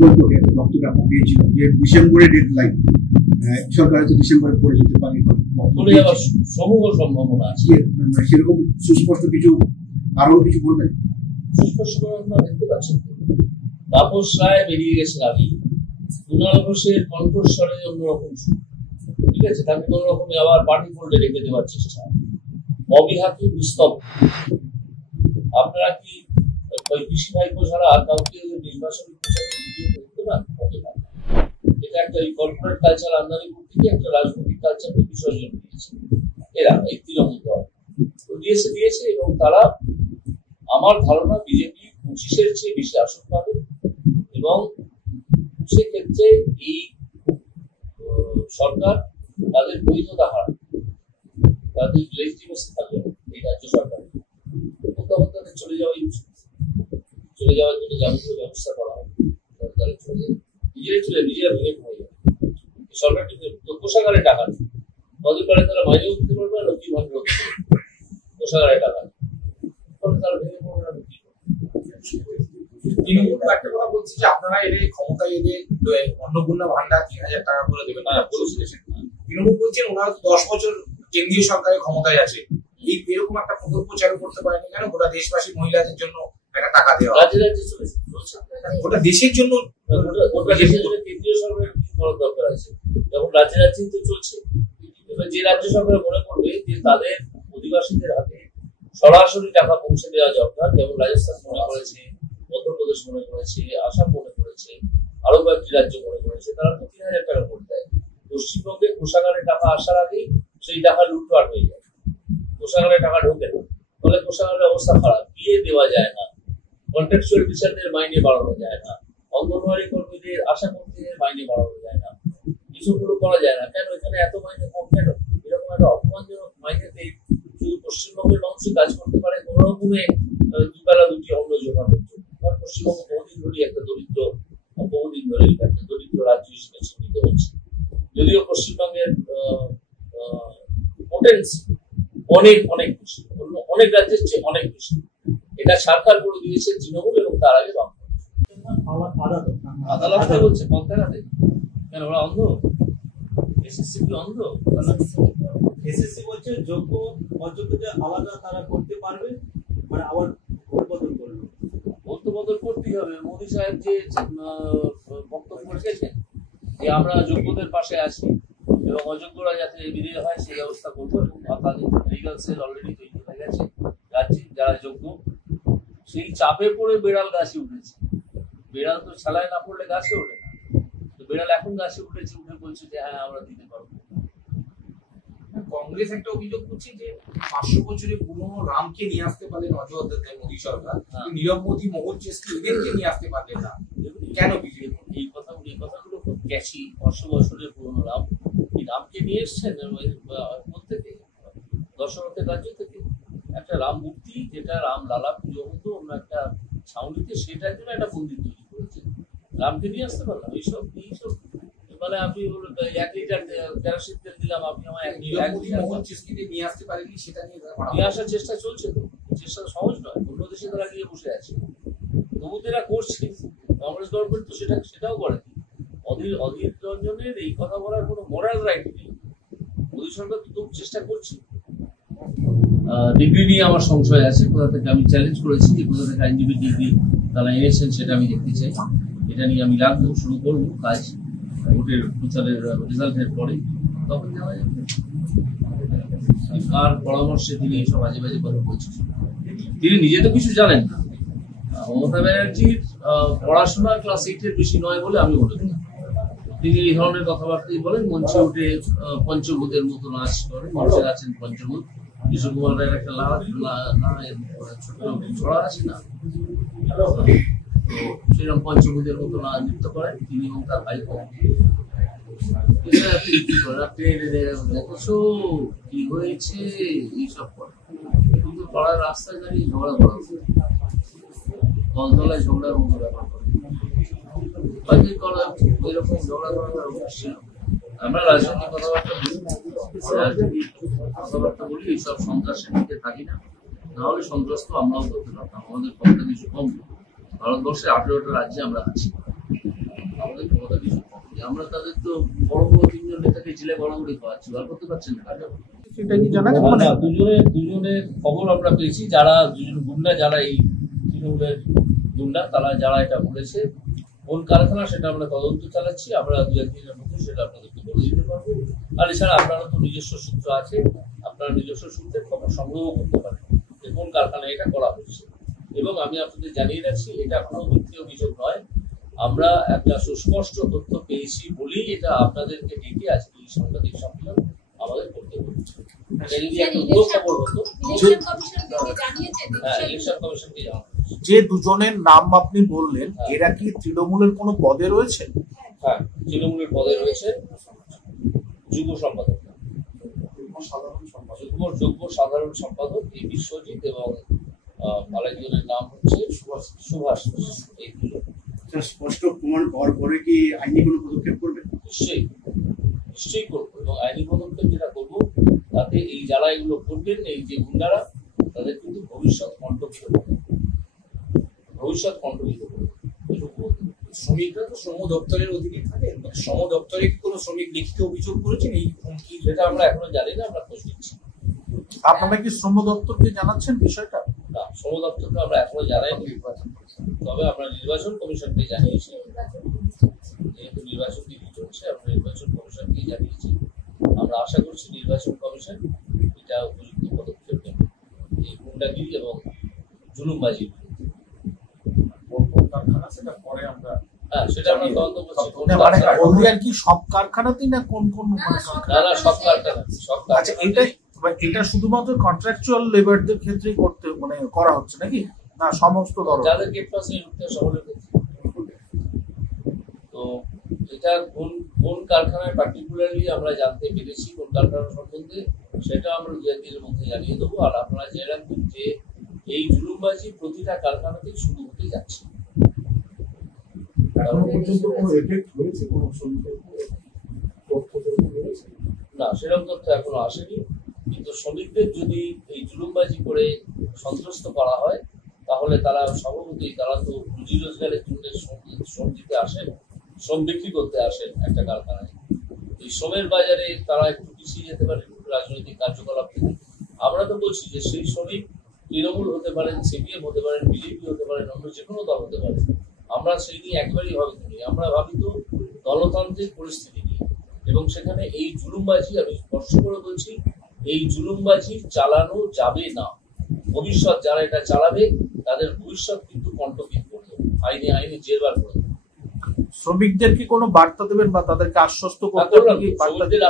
বৈঠকে বক্তব্য আপনার পেয়েছিল যে ডিসেম্বরে ডেডলাইন, সরকার হয়তো ডিসেম্বরে পড়ে যেতে পারে, সমূহ সম্ভাবনা আছে। সেরকম সুস্পষ্ট কিছু আরো কিছু বলবেন? সুস্পষ্ট দেখতে পাচ্ছেন তাপস রায় বেরিয়ে গেছেন আগেই, কুণাল ঘোষের কণ্ঠস্বরে অন্যরকম, ঠিক আছে, তাকে কোন রকমে আবার পার্টি ফোল্ডে রেখে দেওয়ার চেষ্টা। অবিহাতি নিস্তব্ধ। আপনারা কি ওই কৃষি ভাইপো ছাড়া আর কাউকে নির্বাচনী প্রচারের ভিডিও দেখতে পান? এটা একটা কর্পোরেট কালচার আমদানি করতে গিয়ে একটা রাজনৈতিক কালচারকে বিসর্জন দিয়েছে এরা, এই তৃণমূল দল দিয়েছে এবং তারা আমার ধারণা বিজেপি 25-এর চেয়ে বেশি আসন পাবে এবং সেক্ষেত্রে এই সরকার তাদের বৈধতা হারাবে, তাদের লেজিটিমেসি থাকবে এই রাজ্য সরকার, তখন তাদের চলে যাওয়ার জন্য যাবতীয় ব্যবস্থা করা হবে। তারা চলে যাবে, নিজেরা ভেঙে হয়ে যাবে। সরকারটি কোষাগারে টাকা নেই, কতকালে তারা মাইনেও দিতে পারবে না, কি ভাবে কোষাগারে টাকা নেই, তারা ভেঙে পড়বে না। তৃণমূল একটা কথা বলছি যে আপনারা এলে ক্ষমতায় এলে অন্নপূর্ণা ভান্ডার 3000 টাকা করে দেবেন, বলেছিলেন। তৃণমূল বলছেন ওনারা 10 বছর কেন্দ্রীয় সরকারের ক্ষমতায় আছে, এরকম একটা প্রকল্প চালু করতে পারেনি কেন? গোটা দেশবাসী মহিলাদের জন্য একটা টাকা দেওয়া, গোটা দেশের জন্য কেন্দ্রীয় সরকারের কি করার দরকার আছে? যখন রাজ্যে তো চলছে, এবার যে রাজ্য সরকার মনে করবে যে তাদের অধিবাসীদের হাতে সরাসরি টাকা পৌঁছে দেওয়া দরকার, যেমন রাজস্থান মনে করেছে, মধ্যপ্রদেশ মনে করেছে, আসাম মনে করেছে, আরো কয়েকটি রাজ্য মনে করেছে, তারা তো 3000 টাকা করে দেয়। পশ্চিমবঙ্গে কোষাগারে টাকা আসার আগেই সেই টাকা লুটপাট হয়ে যায়, কোষাগারে টাকা ঢোকে না, ফলে কোষাগারের অবস্থা খারাপ। বিয়ে দেওয়া যায় না, কন্ট্রাকচুয়াল টিচারদের মাইনে বাড়ানো যায় না, অঙ্গনওয়াড়ি কর্মীদের, আশা কর্মীদের মাইনে বাড়ানো যায় না, কিছুগুলো করা যায় না। কেন এখানে এত মাইনে কম কেন? এরকম একটা অপমানজনক মাইনেতে শুধু পশ্চিমবঙ্গের মানুষই কাজ করতে পারে কোন রকমে দুবেলা দুটি অন্ন জোগাড় হচ্ছে। কারণ পশ্চিমবঙ্গ বহুদিন ধরে একটা দরিদ্র রাজ্য হিসেবে চিহ্নিত হচ্ছে, যদিও পশ্চিমবঙ্গের পোটেন্সি অনেক অনেক বেশি, অনেক রাজ্যের চেয়ে অনেক বেশি। এটা সরকার করে দিয়েছে তৃণমূল এবং তার আগে আদালত বলছে পন্থাঘাতে। কেন ওরা অন্ধ? এসএসসি কি অন্ধ? এসএসসি বলছে যোগ্য অযোগ্যদের আলাদা তারা করতে পারবে, মানে আবার ভোট বদল করবে। ভোট বদল করতেই হবে। মোদী সাহেব যে বক্তব্য রেখেছেন যে আমরা যোগ্যদের পাশে আছি এবং অযোগ্যরা যাতে বিদায় হয় সেই ব্যবস্থা করবো, এবং তাদের লিগাল সেল অলরেডি তৈরি হয়ে গেছে রাজ্যে যারা যোগ্য। সেই চাপে পড়ে বেড়াল গাছে উঠেছে। বেড়াল তো ছালায় না পড়লে গাছে ওঠে না, তো বেড়াল এখন গাছে উঠেছে, উঠে বলছে যে হ্যাঁ আমরা দিতে পারবো। কংগ্রেস একটা অভিযোগ করছে যে 500 বছরের পুরনো রামকে নিয়ে আসতে পারলেন অযোধ্যাতে মোদী সরকার, নীরব মোদী, মোহন চেস্কি এদেরকে নিয়ে আসতে পারলেন না, কেন? বিজেপি এই কথাগুলো খুব ক্যাচি। 500 বছরের পুরনো রাম, এই রামকে নিয়ে এসছেন থেকে দশরথের রাজ্য থেকে একটা রাম মূর্তি, যেটা রাম লালা পুজো হতো অন্য একটা ছাউনিতে, সেটার জন্য একটা মন্দির তৈরি করেছে। রামকে নিয়ে আসতে পারলাম? এইসব মানে আপনি 1 লিটার কেরোসিন তেল দিলাম, আপনি আমার 1 লিটার নিয়ে আসতে পারেননি, সেটা নিয়ে আসার চেষ্টা চলছে। তো চেষ্টা সহজ নয়, অন্য দেশে তারা গিয়ে বসে আছে, তবু তারা করছে। কংগ্রেস গভর্নমেন্ট তো সেটাও করে। অধীর রঞ্জনের এই কথা বলার কোনো মোরাল রাইট নেই। মোদী সরকার তো চেষ্টা করছে। ডিগ্রি নিয়ে আমার সংশয় আছে, কোথা থেকে আমি চ্যালেঞ্জ করেছি যে কোথা থেকে আইনজীবী ডিগ্রি তারা এনেছেন সেটা আমি দেখতে চাই। এটা নিয়ে আমি লাগবো, শুরু করবো কাজ ভোটের প্রচারের রেজাল্টের পরে, তখন যাওয়া যাবে। কার পরামর্শে তিনি এসব বাজে বাজে কথা বলছেন? তিনি নিজে তো কিছু জানেন না। মমতা ব্যানার্জির পড়াশোনা ক্লাস 8-এর বেশি নয় বলে আমি মনে করি। তিনি এই ধরনের কথাবার্তাই বলেন, মঞ্চে উঠে পঞ্চভূতের মতো নাচ করেন। মঞ্চে আছেন পঞ্চভূত, কিশোর কুমারের একটা ছোট ছড়া আছে না, সেরকম পঞ্চভূতের মতো না নৃত্য করেন তিনি এবং তার ভাইপো। দেখছো কি হয়েছে এইসব করে, কিন্তু পাড়ার রাস্তায় দাঁড়িয়ে ঝগড়া করা, কলতলায় ঝগড়ার মতো ব্যাপার করে ওইরকম ঝগড়া করার অভ্যাস ছিল। আমরা রাজনৈতিক কথাবার্তা বলি, এইসব সন্ত্রাসের দিকে থাকি না, নাহলে সন্ত্রাস তো আমরাও করতে পারতাম। আমাদের ক্ষমতা কিছু কম। ভারতবর্ষে 18টা রাজ্যে আমরা আছি। আমাদের ক্ষমতা কিছু কম নেই। আমরা তাদের তো বড় বড় 3 জন নেতাকে জেলে গড়াগড়ি খাওয়াচ্ছি, বার করতে পারছেন না। সেটা কি জানা না, মানে দুজনের খবর আমরা পেয়েছি, যারা দুজন গুন্ডা, যারা এই তৃণমূলের গুন্ডা, তারা যারা এটা বলেছে কোন কারখানা সেটা আমরা তদন্ত চালাচ্ছি। আমরা 2-1 দিনের মধ্যে সেটা আপনাদেরকে বলে দিতে পারবো। আর এছাড়া আপনারা তো নিজস্ব সূত্র আছে, আপনারা নিজস্ব সূত্রের খবর সংগ্রহ করতে পারেন যে কোন কারখানায় এটা করা হচ্ছে। এবং আমি আপনাদের জানিয়ে রাখছি, এটা কোনো মিথ্যে অভিযোগ নয়। আমরা একটা সুস্পষ্ট তথ্য পেয়েছি বলেই এটা আপনাদেরকে ডেকে আজকে এই সাংবাদিক সম্মেলন আমাদের করতে হচ্ছে। এটা যদি একটা ভুয়ো খবর হতো, হ্যাঁ, ইলেকশন কমিশনকে জানানো। যে দুজনের নাম আপনি বললেন এরা কি তৃণমূলের কোনো পদে রয়েছে? হ্যাঁ, তৃণমূলের পদে রয়েছে যুব সম্পাদক, যুগ্ম সাধারণ সম্পাদক এই বিশ্বজিৎ, এবং আরেকজনের নাম হচ্ছে সুভাষ। এই দুজন স্পষ্ট প্রমাণ পাওয়ার পরে কি আইনি কোনো পদক্ষেপ করবে? নিশ্চয়ই করবো, এবং আইনি পদক্ষেপ যেটা করবো তাতে এই যারা এগুলো করবেন, এই যে গুন্ডারা, তাদের কিন্তু ভবিষ্যৎ কণ্টকিত করবে। শ্রমিকরা তো শ্রম দপ্তরের অধীনে থাকেন, শ্রম দপ্তরে কি কোনো শ্রমিক লিখিত অভিযোগ করেছেন এই হুমকি? সেটা আমরা এখনো জানি না, আমরা খোঁজ নিচ্ছি। আপনারা কি শ্রম দপ্তরকে জানাচ্ছেন বিষয়টা? না, শ্রম দপ্তরকে আমরা এখনো জানাইনি, তবে আমরা নির্বাচন কমিশনকে জানিয়েছি। যেহেতু নির্বাচন দিদি চলছে, আমরা নির্বাচন কমিশনকে জানিয়েছি। আমরা আশা করছি নির্বাচন কমিশন এটা উপযুক্ত পদক্ষেপ নেবে এই গুন্ডাগিরি এবং জুলুমবাজির বিরুদ্ধে। হ্যাঁ, সেটা আমরা তদন্ত করছি। হলদিয়ার কি সব কারখানাতেই না কোন কোন? না, সব কারখানা, সব আচ্ছা, এটা শুধুমাত্র কন্ট্রাকচুয়াল লেবারদের ক্ষেত্রেই করতে করা হচ্ছে নাকি, না সমস্ত ধরনের? যাদের গেট পাসে ঢুকতে সকলের ক্ষেত্রে। তো এটা কোন কারখানায় পার্টিকুলারলি আমরা জানতে পেরেছি, কোন কারখানা সম্বন্ধে, সেটা আমরা 2-1 দিনের মধ্যে জানিয়ে দেবো। আর আপনারা জেনে রাখবেন যে এই জুলুমবাজি প্রতিটা কারখানাতেই শুরু হতে যাচ্ছে। না, সেরকম তথ্য এখনো আসেনি, কিন্তু শ্রমিকদের যদি এই জুলুমবাজি করে সন্ত্রস্ত করা হয়, তাহলে তারা স্বভাবতই, তারা তো রুজি রোজগারের জন্য শ্রম দিতে আসেন, শ্রম বিক্রি করতে আসেন একটা কারখানায়। এই শ্রমের বাজারে তারা একটু পিছিয়ে যেতে পারে রাজনৈতিক কার্যকলাপ থেকে। আমরা তো বলছি যে সেই শ্রমিক তৃণমূল হতে পারেন, সিপিএম হতে পারেন, বিজেপি হতে পারেন, অন্য যে কোনো দল হতে পারে। আমরা সেই নিয়ে একেবারেই ভাবিত নিই, আমরা ভাবিত গণতান্ত্রিক পরিস্থিতি নিয়ে। এবং সেখানে এই জুলুমবাজি, আমি স্পষ্ট করে বলছি, এই জুলুমবাজি চালানো যাবে না। ভবিষ্যৎ যারা এটা চালাবে তাদের ভবিষ্যৎ কিন্তু কণ্টকিত করবে, আইনে জেরবার করে দেবে। শ্রমিকদের কি কোনো বার্তা দেবেন বা তাদেরকে আশ্বস্ত করতে? শ্রমিকদের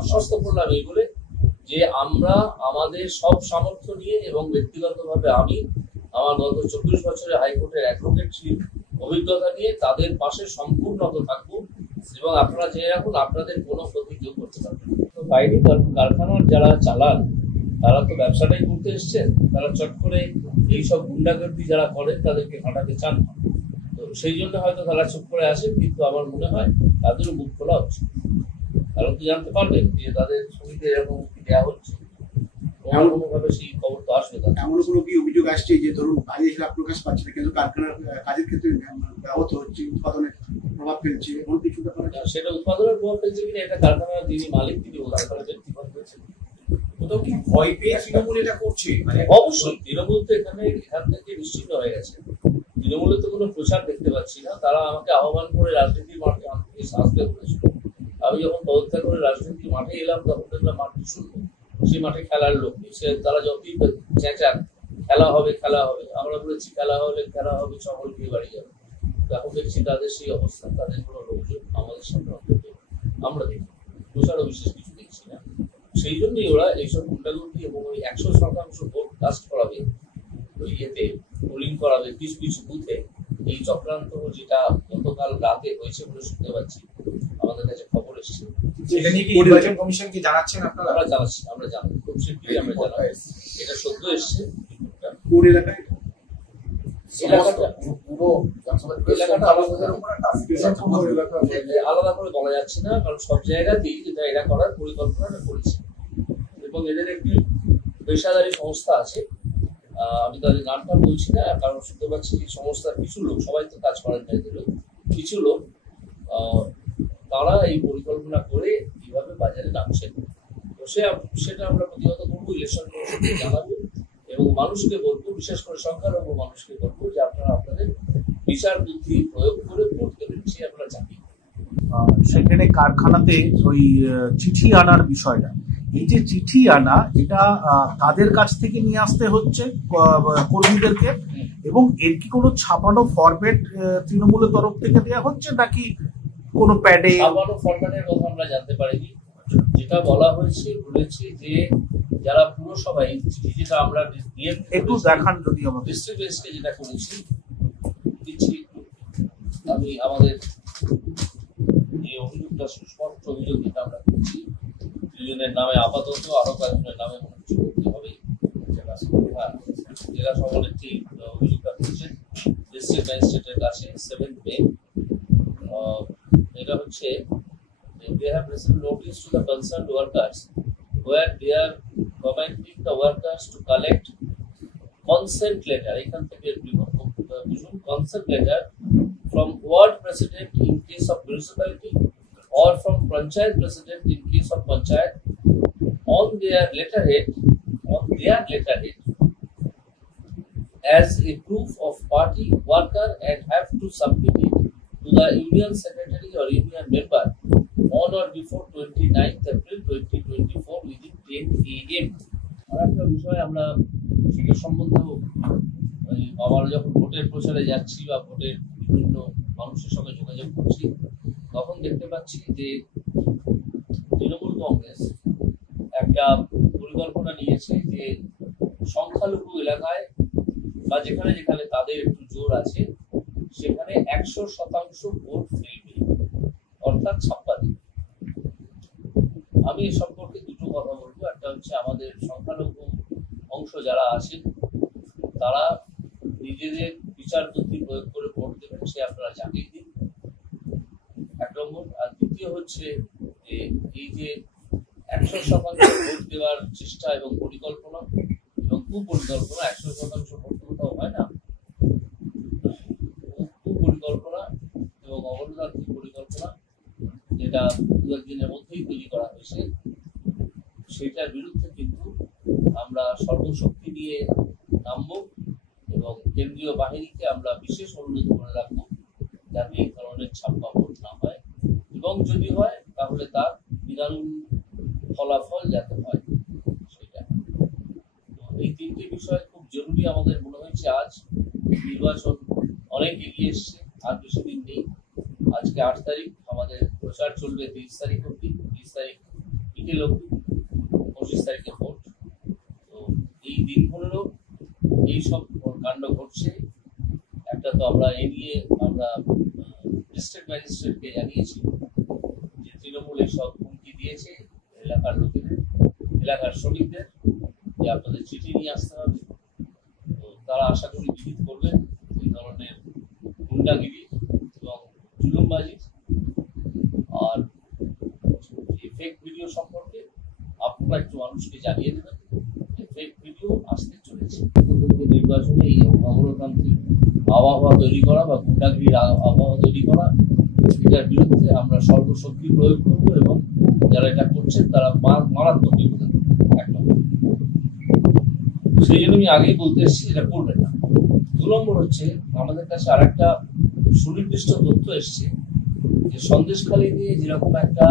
আশ্বস্ত করলাম এই বলে যে আমরা আমাদের সব সামর্থ্য নিয়ে এবং ব্যক্তিগতভাবে আমি আমার গত 24 বছরের হাইকোর্টের অ্যাডভোকেট অভিজ্ঞতা নিয়ে তাদের পাশে সম্পূর্ণত থাকবো। এবং আপনারা জেনে রাখুন, আপনাদের কোনো ক্ষতি কেউ করতে পারবে না। বাইরে কারখানার যারা চালান তারা তো ব্যবসাটাই করতে এসছেন, তারা চট করে এইসব গুন্ডাগর্দি যারা করেন তাদেরকে ঘাটাতে চান না। তো সেই জন্য হয়তো তারা চুপ করে আসেন, কিন্তু আমার মনে হয় তাদেরও মুখ খোলা উচিত। কারণ কি জানতে পারবেন যে তাদের ছবিতে এরকম দেওয়া হচ্ছে, কোনোভাবে সেই খবর তো আসবে। এমন কোনো কি অভিযোগ আসছে যে ধরুন বাইরে হিসেবে প্রকাশ পাচ্ছে না, কিন্তু কারখানার কাজের ক্ষেত্রে ব্যাহত হচ্ছে, উৎপাদনে প্রভাব ফেলছে, এমন কিছু ব্যাপার? সেটা উৎপাদনের প্রভাব ফেলছে কিনা এটা কারখানার যিনি মালিক তিনি বলতে পারবেন। কোথাও কি ভয় পেয়ে তৃণমূল এটা করছে? মানে অবশ্যই তৃণমূল তো এখান থেকে নিশ্চিন্ত হয়ে গেছে। তৃণমূলের তো কোনো প্রচার দেখতে পাচ্ছি না। তারা আমাকে আহ্বান করে রাজনীতির মাঠে আসতে বলেছিল। আমি যখন পদত্যাগ করে রাজনীতির মাঠে এলাম তখন দেখলাম মাঠটি শূন্য, সেই মাঠে খেলার লোক নেই। তারা যতই চেঁচান খেলা হবে, আমরা বলেছি খেলা হবে, সকল গিয়ে বাড়ি যাবে। এখন দেখছি তাদের সেই অবস্থা, তাদের কোনো লোকজন আমাদের সামনে অন্তত আমরা দেখি, প্রচারও বিশেষ কিছু দেখছি না। সেই জন্যই ওরা এইসব গুন্ডাগুন্ডি এবং ওই 100% ভোট কাস্ট করাবে, ওই ইয়েতে পোলিং করাবে কিছু বুথে, এই চক্রান্ত যেটা গতকাল রাতে হয়েছে বলে শুনতে পাচ্ছি, আমাদের কাছে খবর এসেছে। সেটা নিয়ে কি নির্বাচন কমিশনকে জানাচ্ছেন আপনারা? আমরা জানাচ্ছি, আমরা জানাবো, খুব শীঘ্রই আমরা জানাবো। এটা সদ্য এসছে। কোন এলাকায়? আলাদা করে বলা যাচ্ছে না, কারণ সব জায়গাতেই যেটা এরা করার পরিকল্পনাটা করেছে। এবং এদের একটি পেশাদারী সংস্থা আছে, আমি তাদের নামটা বলছি না, কারণ শুনতে পাচ্ছি সংস্থার কিছু লোক, সবাই তো কাজ করেন না, এদের কিছু লোক তারা এই পরিকল্পনা করে কিভাবে বাজারে নামছেন। তো সেটা আমরা প্রতিহত করবো, ইলেকশন কমিশনকে জানাবো এবং মানুষকে বলবো, বিশেষ করে সংখ্যালঘু মানুষকে বলবো যে আপনারা আপনাদের বিচার বুদ্ধি প্রয়োগ করে ভোট দেবেন, সে আমরা জানি। সেখানে কারখানাতে ওই চিঠি আনার বিষয়টা, এই যে চিঠি আনা, এটা কাদের কাছ থেকে নিয়ে আসতে হচ্ছে কর্মীদেরকে, এবং এর কি কোনো ছাপানো ফরম্যাট তৃণমূলের তরফ থেকে দেওয়া হচ্ছে নাকি কোনো প্যাডে? ছাপানো ফরম্যাটের কথা আমরা জানতে পারিনি। যেটা বলা হয়েছে বলেছে যে যারা পুরসভায় চিঠি, যেটা আমরা একটু দেখান যদি আমাদের ডিস্ট্রিক্ট বেসকে যেটা করেছি, দিচ্ছি আমি আমাদের যে অভিযোগটা সুস্পষ্ট অভিযোগ যেটা আমরা করেছি, দুজনের নামে আপাতত, আরো কয়েকজনের নামে মনে হচ্ছে করতে হবে। জেলা সভানেত্রী অভিযোগটা করেছেন ডিস্ট্রিক্ট ম্যাজিস্ট্রেটের কাছে 7 মে। এটা হচ্ছে they have received notice to the concerned workers where they are commanding the workers to collect consent letter, এখান থেকে consent letter from ward president in case of municipality or from panchayat president in case of panchayat on their letterhead as a proof of party worker and have to submit it to the union secretary or union member on or before 29th April 2024 within 10 AM. আর একটা বিষয় আমরা সেটা সম্বন্ধেও আমরা যখন ভোটের প্রচারে যাচ্ছি বা ভোটের বিভিন্ন মানুষের সঙ্গে যোগাযোগ করছি, তখন দেখতে পাচ্ছি যে তৃণমূল কংগ্রেস একটা পরিকল্পনা নিয়েছে যে সংখ্যালঘু এলাকায় বা যেখানে যেখানে তাদের একটু জোর আছে সেখানে 100% ভোট ফেলবে, অর্থাৎ ছাপ্পা দিবে। আমি এ সম্পর্কে দুটো কথা বলবো। একটা হচ্ছে আমাদের সংখ্যালঘু অংশ যারা আছেন তারা নিজেদের বিচার বুদ্ধি প্রয়োগ করে ভোট দেবেন, সে আপনারা জানিয়ে দিন, 1 নম্বর। আর দ্বিতীয় হচ্ছে যে এই যে 100% ভোট দেওয়ার চেষ্টা এবং পরিকল্পনা এবং কুপরিকল্পনা, 100% ভোট কোথাও হয় না, কুপরিকল্পনা এবং অগণতান্ত্রিক পরিকল্পনা যেটা 2 দিনের মধ্যেই তৈরি করা হয়েছে, সেটার বিরুদ্ধে কিন্তু আমরা সর্বশক্তি নিয়ে নামবো এবং কেন্দ্রীয় বাহিনীকে আমরা বিশেষ অনুরোধ করে রাখবো যাতে এই ধরনের ছাপ্পা ভোট না হয়, এবং যদি হয় তাহলে তার বিধান ফলাফল যাতে হয় সেটা। এই 3টে বিষয় খুব জরুরি আমাদের মনে হয়েছে। আজ নির্বাচন অনেক এগিয়ে এসছে, আর বেশি দিন নেই। আজকে 8 তারিখ, আমাদের প্রচার চলবে 30 তারিখ অব্দি, 30 তারিখ বিকেল অব্দি, 25 তারিখে ভোট। তো এই দিনগুলোরও এইসব কাণ্ড ঘটছে। একটা তো আমরা এ নিয়ে আমরা ডিস্ট্রিক্ট ম্যাজিস্ট্রেটকে জানিয়েছি যে তৃণমূল সব হুমকি দিয়েছে এলাকার লোকেদের, এলাকার শ্রমিকদের, যে আপনাদের চিঠি নিয়ে আসতে হবে। তো তারা আশা করি বিহিত করবেন এই ধরনের গুন্ডাগিরি এবং জুলুমবাজি। আর এই ফেক ভিডিও সম্পর্কে আপনারা একটু মানুষকে জানিয়ে দেবেন যে ফেক ভিডিও আসতে চলেছে। নির্বাচনে এই অগণতান্ত্রিক আবহাওয়া তৈরি করা বা গুন্ডাগিরির আবহাওয়া তৈরি করা, এটার বিরুদ্ধে আমরা সর্বশক্তি প্রয়োগ করব এবং যারা এটা করছেন তারা মারাত্মক বিপদে। 1 নম্বর, সেই জন্য আমি আগেই বলতে এসেছি এটা করবেন না। 2 নম্বর হচ্ছে আমাদের কাছে আর একটা সুনির্দিষ্ট তথ্য এসছে যে সন্দেশখালী নিয়ে যেরকম একটা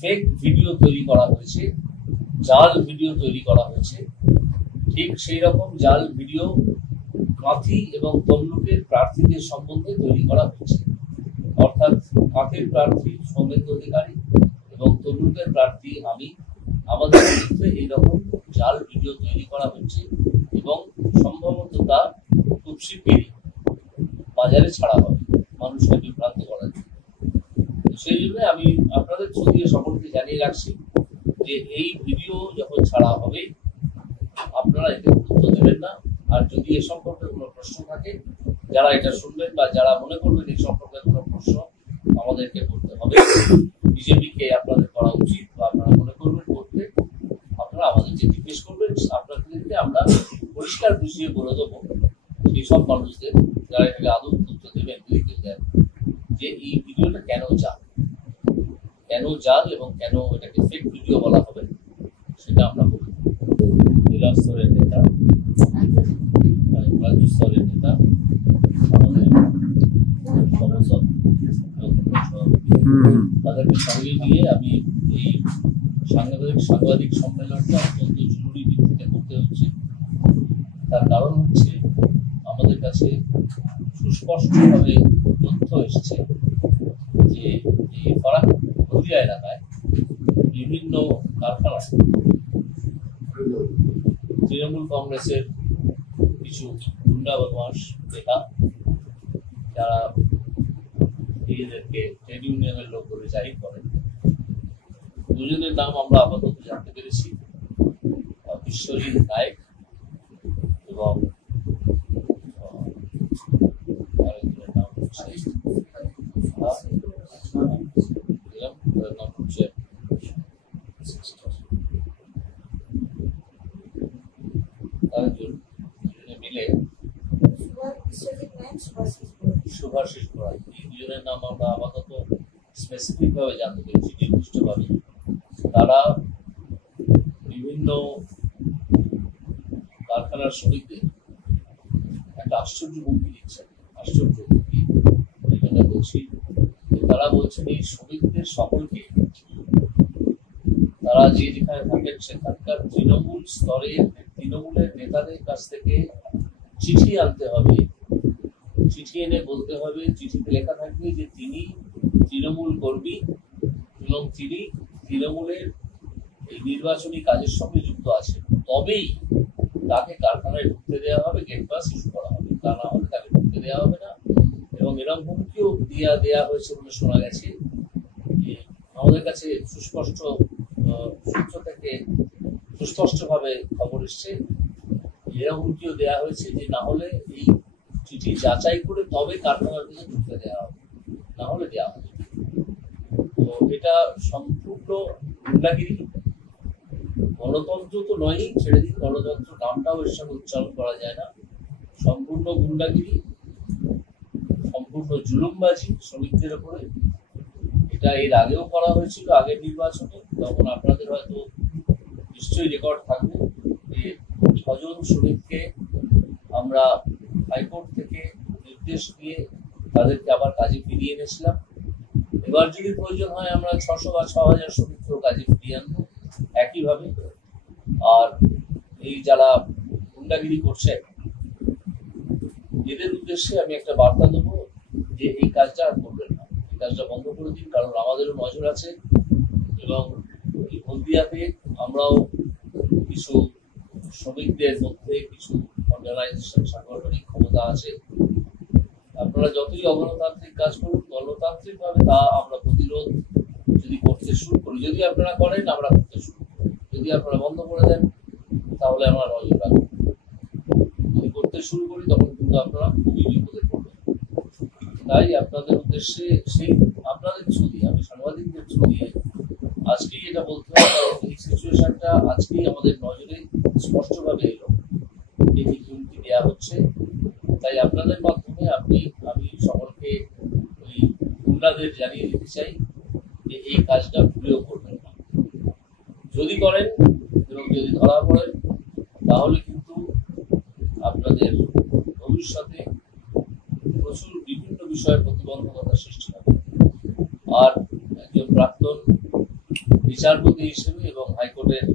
ফেক ভিডিও তৈরি করা হয়েছে, জাল ভিডিও তৈরি করা হয়েছে, ঠিক সেই রকম জাল ভিডিও কাঁথি এবং তমলুকের প্রার্থীদের সম্বন্ধে তৈরি করা হয়েছে। অর্থাৎ কাঁথির প্রার্থী সৌমেন্দ্র অধিকারী এবং তমলুকের প্রার্থী আমি, আমাদের বিরুদ্ধে এইরকম জাল ভিডিও তৈরি করা হচ্ছে এবং সম্ভবত তা খুব শীঘ্রই বাজারে ছাড়া হবে মানুষকে বিভ্রান্ত করার জন্য। সেই জন্য আমি আপনাদের থ্রু দিয়ে সকলকে জানিয়ে রাখছি যে এই ভিডিও যখন ছাড়া হবে আপনারা এতে গুরুত্ব দেবেন না। আর যদি এ সম্পর্কে কোনো প্রশ্ন থাকে, যারা এটা শুনবেন বা যারা মনে করবেন এই সম্পর্কে কোনো প্রশ্ন আমাদেরকে করতে হবে, বিজেপিকে আপনাদের করা উচিত বা আপনারা মনে করবেন করতে, আপনারা আমাদেরকে জিজ্ঞেস করবেন। আপনাদেরকে আমরা পরিষ্কার বুঝিয়ে বলে দেবো সেই সব মানুষদের যারা এটাকে আদৌ তথ্য দেবেন, যদি কেউ দেন যে এই ভিডিওটা কেন জাল এবং কেন এটাকে ফেক ভিডিও বলা হবে সেটা আমরা বলি। জেলা স্তরের নেতা, রাজ্য স্তরের নেতা, আমাদের সমস্ত তাদেরকে সঙ্গে নিয়ে আমি এই সাংবাদিক সম্মেলনটা অত্যন্ত জরুরি ভিত্তিতে করতে হচ্ছে। তার কারণ হচ্ছে আমাদের কাছে সুস্পষ্টভাবে তথ্য এসছে যে এই ফরাক হলদিয়া এলাকায় বিভিন্ন কারখানায় তৃণমূল কংগ্রেসের কিছু গুন্ডা বদমাশ নেতা, যারা নিজেদেরকে ট্রেড ইউনিয়নের লোক বলে জাহির করেন, দুজনের নাম আমরা আপাতত জানতে পেরেছি, বিশ্বজিৎ নায়ক এবং আরেকজনের নাম হচ্ছে মিলে শুভাশিস বড়াই, এই দুজনের নাম আমরা আপাতত স্পেসিফিক ভাবে জানতে পেরেছি, নির্দিষ্টভাবে। তারা বিভিন্ন কারখানার শ্রমিকদের একটা আশ্চর্য হুমকি দিচ্ছেন। আশ্চর্য হুমকি যেটা বলছি, তারা বলছেন এই শ্রমিকদের সকলকে তারা যে যেখানে থাকেন সেখানকার তৃণমূল স্তরের তৃণমূলের নেতাদের কাছ থেকে চিঠি আনতে হবে, চিঠি এনে বলতে হবে, চিঠিতে লেখা থাকবে যে তিনি তৃণমূল কর্মী এবং তিনি তৃণমূলের এই নির্বাচনী কাজের সঙ্গে যুক্ত আছেন, তবেই তাকে কারখানায় ঢুকতে দেওয়া হবে, গেট পাস ইস্যু করা হবে, তা না হলে তাকে ঢুকতে দেওয়া হবে না। এবং এরকম হুমকিও দেওয়া হয়েছে বলে শোনা গেছে। আমাদের কাছে সুস্পষ্ট সূত্র থেকে সুস্পষ্টভাবে খবর এসছে, এরকম হুমকিও দেওয়া হয়েছে যে না হলে এই চিঠি যাচাই করে তবে কারখানার দিকে ঢুকতে দেওয়া হবে, না হলে দেওয়া হবে। তো এটা সম্পূর্ণ গুন্ডাগিরি, গণতন্ত্র তো নয়ই, ছেড়ে দিন, গণতন্ত্র নামটাও এর সঙ্গে উচ্চারণ করা যায় না। সম্পূর্ণ গুন্ডাগিরি, সম্পূর্ণ জুলুমবাজি শ্রমিকদের উপরে। এটা এর আগেও করা হয়েছিল, আগের নির্বাচনে, তখন আপনাদের হয়তো নিশ্চয়ই রেকর্ড থাকবে যে 6 জন শ্রমিককে আমরা হাইকোর্ট থেকে নির্দেশ দিয়ে তাদেরকে আবার কাজে ফিরিয়ে এনেছিলাম। এবার যদি প্রয়োজন হয় আমরা 600 বা 6000 শ্রমিককেও কাজে ফিরিয়ে আনবো একইভাবে। আর এই যারা গুন্ডাগিরি করছে এদের উদ্দেশ্যে আমি একটা বার্তা দেবো যে এই কাজটা আর করবেন না, এই কাজটা বন্ধ করে দিন, কারণ আমাদেরও নজর আছে। এবং এই হলদিয়াতে আমরাও কিছু শ্রমিকদের মধ্যে কিছু অর্গানাইজেশন, সাংগঠনিক ক্ষমতা আছে। আপনারা যতই অগণতান্ত্রিক কাজ করুন, গণতান্ত্রিক ভাবে তা আমরা প্রতিরোধ যদি করতে শুরু করি, যদি আপনারা করেন আমরা করতে শুরু করি, যদি আপনারা বন্ধ করে দেন তাহলে আমরা নজর রাখবো। যদি করতে শুরু করি তখন কিন্তু আপনারা খুবই বিপদে পড়বেন। তাই আপনাদের উদ্দেশ্যে সেই আপনাদের থ্রু দিয়ে, আমি সাংবাদিকদের থ্রু দিয়ে আজকেই এটা বলতে হবে, কারণ এই সিচুয়েশনটা আজকেই আমাদের নজরে স্পষ্টভাবে এলো, এই হুমকি দেওয়া হচ্ছে। তাই আপনাদের মাধ্যমে আমি সকলকে ওই গুন্ডাদের জানিয়ে দিতে চাই যে এই কাজটা ভুলেও করবেন না। যদি করেন এবং যদি ধরা পড়েন তাহলে কিন্তু আপনাদের ভবিষ্যতে প্রচুর বিভিন্ন বিষয়ে প্রতিবন্ধকতা সৃষ্টি হবে। আর একজন প্রাক্তন বিচারপতি হিসেবে এবং হাইকোর্টের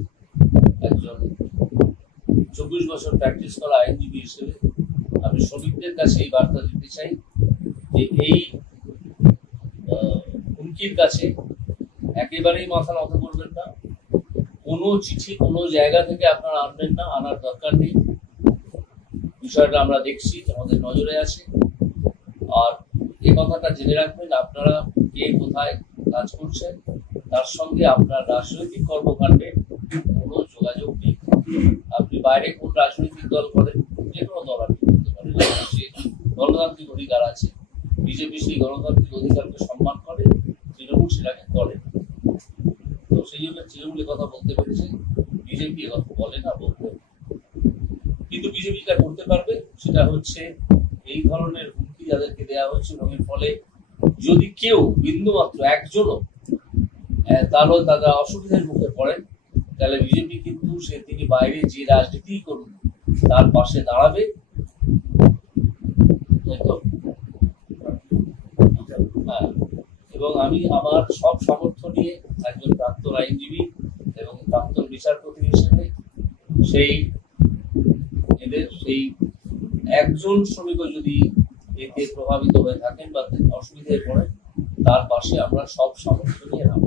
একজন 24 বছর প্র্যাকটিস করা আইনজীবী হিসেবে আমি শ্রমিকদের কাছে এই বার্তা দিতে চাই যে এই হুমকির কাছে একেবারেই মাথা নত করবেন না। কোনো চিঠি কোনো জায়গা থেকে আপনারা আনবেন না, আনার দরকার নেই। বিষয়টা আমরা দেখছি, আমাদের নজরে আছে। আর এই কথাটা জেনে রাখবেন, আপনারা কে কোথায় কাজ করছেন তার সঙ্গে আপনার রাজনৈতিক কর্মকাণ্ডে কোনো যোগাযোগ নেই। আপনি বাইরে কোন রাজনৈতিক দল করেন, যে কোনো দল আপনি করতে পারেন, গণতান্ত্রিক অধিকার আছে। বিজেপি সেই গণতান্ত্রিক অধিকারকে সম্মান করে, তৃণমূল সেটাকে করে। তো সেই জন্য তৃণমূলের কথা বলতে পেরেছে, বিজেপি এ কথা বলে না, বলতে। কিন্তু বিজেপি যেটা করতে পারবে সেটা হচ্ছে এই ধরনের হুমকি যাদেরকে দেওয়া হচ্ছে এবং এর ফলে যদি কেউ বিন্দুমাত্র একজনও তাহলে তারা অসুবিধার মুখে পড়েন, তাহলে বিজেপি কিন্তু তিনি বাইরে যে রাজনীতি করুন তার পাশে দাঁড়াবে। হ্যাঁ, এবং আমি আমার সব সামর্থ্য নিয়ে একজন প্রাক্তন আইনজীবী এবং প্রাক্তন বিচারপতি হিসেবে সেই একজন শ্রমিকও যদি এতে প্রভাবিত হয়ে থাকেন বা অসুবিধায় পড়েন, তার পাশে আমরা সব সামর্থ্য নিয়ে নামব।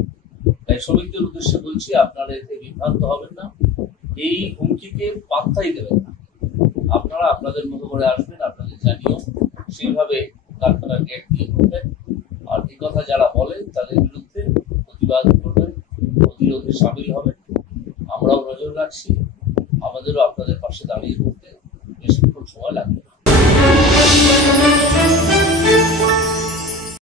তাই শ্রমিকদের উদ্দেশ্যে বলছি, আপনারা এতে বিভ্রান্ত হবেন না, এই হুমকিকে পাত্তাই দেবেন না। আপনারা আপনাদের মতো করে আসবেন, আপনাদের জানিয়েও সেইভাবে কারখানার গেট দিয়ে করবেন। আর এই কথা যারা বলেন তাদের বিরুদ্ধে প্রতিবাদ করবেন, প্রতিরোধে সামিল হবেন। আমরাও নজর রাখছি, আমাদেরও আপনাদের পাশে দাঁড়িয়ে করতে বেশিক্ষণ সময় লাগবে না।